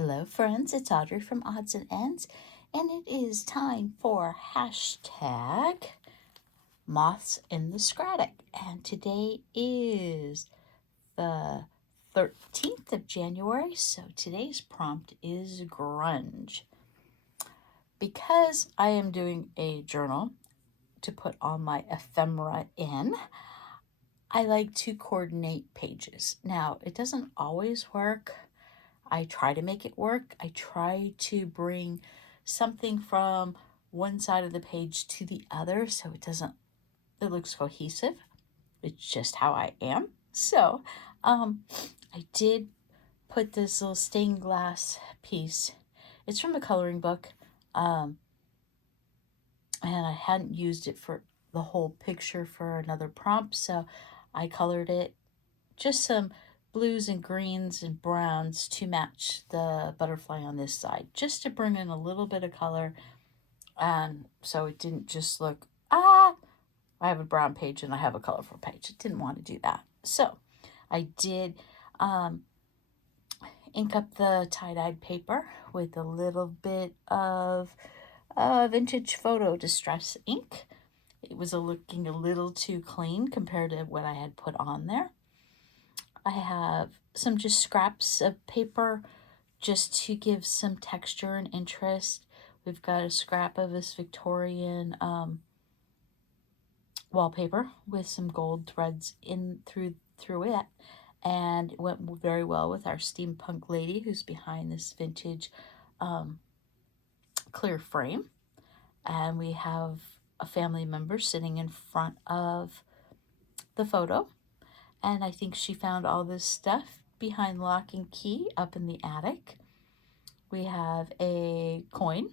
Hello, friends. It's Audrey from Odds and Ends, and it is time for hashtag Moths in the Scrapbook. And today is the 13th of January, so today's prompt is grunge. Because I am doing a journal to put all my ephemera in, I like to coordinate pages. Now, it doesn't always work. I try to make it work. I try to bring something from one side of the page to the other so it looks cohesive. It's just how I am. So I did put this little stained glass piece. It's from a coloring book. And I hadn't used it for the whole picture for another prompt. So I colored it just some blues and greens and browns to match the butterfly on this side, just to bring in a little bit of color. And so it didn't just look, I have a brown page and I have a colorful page. It didn't want to do that. So I did ink up the tie-dyed paper with a little bit of vintage photo distress ink. It was looking a little too clean compared to what I had put on there. I have some just scraps of paper just to give some texture and interest. We've got a scrap of this Victorian wallpaper with some gold threads in through it, and it went very well with our steampunk lady who's behind this vintage clear frame. And we have a family member sitting in front of the photo, and I think she found all this stuff behind lock and key up in the attic. We have a coin,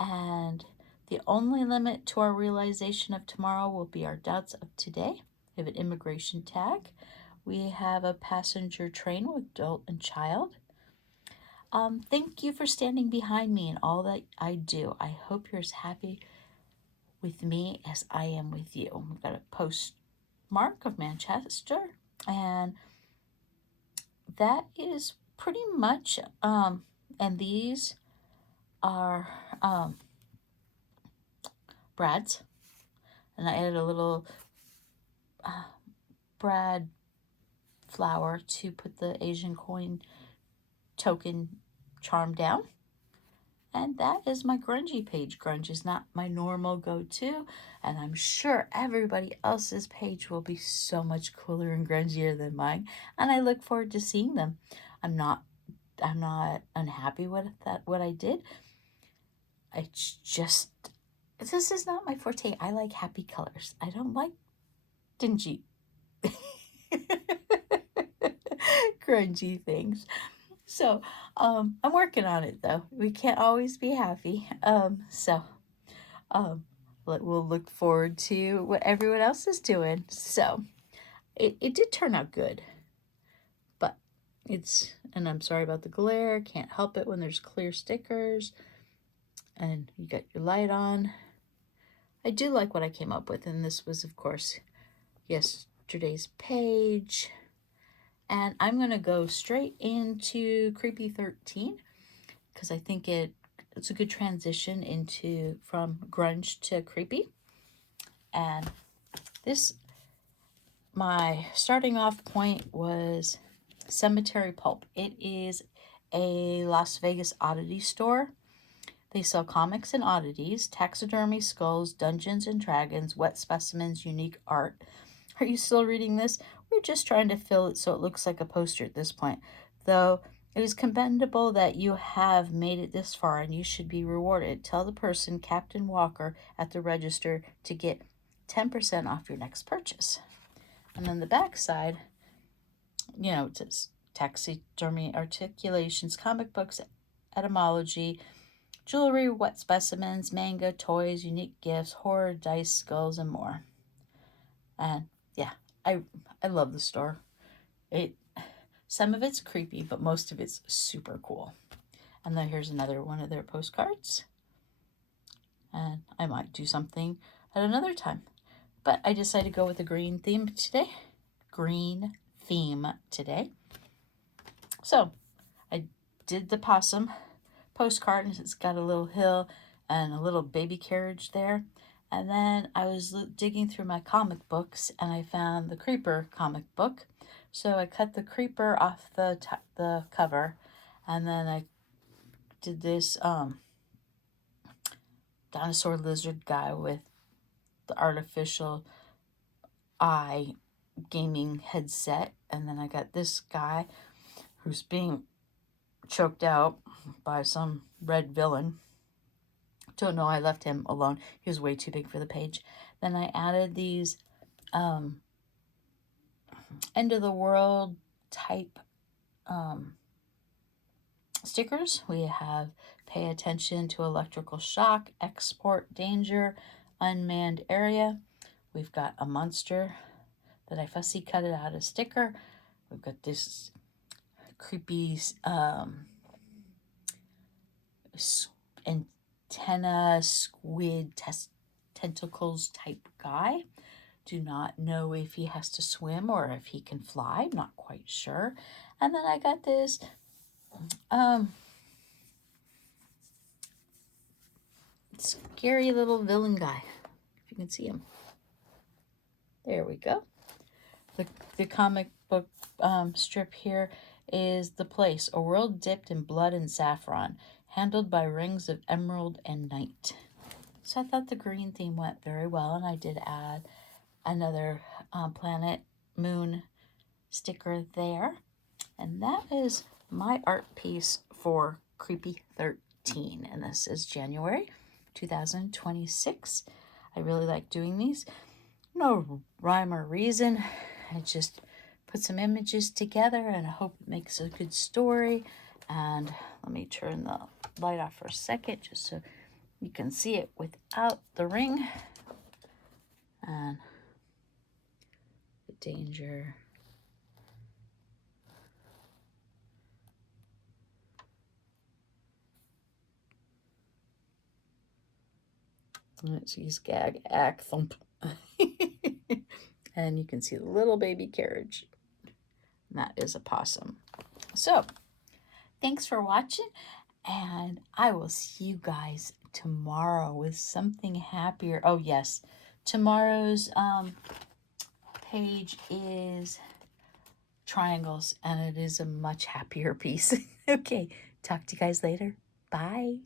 and the only limit to our realization of tomorrow will be our doubts of today. We have an immigration tag. We have a passenger train with adult and child. Thank you for standing behind me in all that I do. I hope you're as happy with me as I am with you. We've got a postmark of Manchester, and that is pretty much, and these are Brad's, and I added a little Brad flower to put the Asian coin token charm down. And that is my grungy page. Grunge is not my normal go-to, and I'm sure everybody else's page will be so much cooler and grungier than mine, and I look forward to seeing them. I'm not unhappy with what I did. This is not my forte. I like happy colors. I don't like dingy grungy things. So I'm working on it, though. We can't always be happy. We'll look forward to what everyone else is doing. So it did turn out good, but and I'm sorry about the glare. Can't help it when there's clear stickers and you got your light on. I do like what I came up with, and this was, of course, yesterday's page. And I'm going to go straight into Creepy 13 because I think it's a good transition from grunge to creepy. And my starting off point was Cemetery Pulp. It is a Las Vegas oddity store. They sell comics and oddities, taxidermy, skulls, Dungeons and Dragons, wet specimens, unique art. Are you still reading this? We're just trying to fill it so it looks like a poster at this point. Though it is commendable that you have made it this far, and you should be rewarded. Tell the person, Captain Walker, at the register to get 10% off your next purchase. And then the back side, it says taxidermy articulations, comic books, etymology, jewelry, wet specimens, manga, toys, unique gifts, horror, dice, skulls, and more. And yeah, I love the store. Some of it's creepy, but most of it's super cool. And then here's another one of their postcards. And I might do something at another time. But I decided to go with a green theme today. So I did the possum postcard, and it's got a little hill and a little baby carriage there. And then I was digging through my comic books, and I found the Creeper comic book. So I cut the Creeper off the cover, and then I did this dinosaur lizard guy with the artificial eye gaming headset. And then I got this guy who's being choked out by some red villain. Don't know, I left him alone. He was way too big for the page. Then I added these end of the world type stickers. We have pay attention to electrical shock, export danger, unmanned area. We've got a monster that I fussy cut it out a sticker. We've got this creepy antenna squid tentacles type guy. Do not know if he has to swim or if he can fly. I'm not quite sure. And then I got this scary little villain guy, if you can see him. There we go. The comic book strip here is The Place, a world dipped in blood and saffron, handled by rings of emerald and night. So I thought the green theme went very well, and I did add another planet moon sticker there. And that is my art piece for Creepy 13, and this is January 2026. I really like doing these. No rhyme or reason. I just put some images together and I hope it makes a good story. And let me turn the light off for a second just so you can see it without the ring. And the danger. Let's use gag, act, thump. And you can see the little baby carriage. And that is a possum. So, thanks for watching, and I will see you guys tomorrow with something happier. Oh, yes. Tomorrow's page is triangles, and it is a much happier piece. Okay, talk to you guys later. Bye.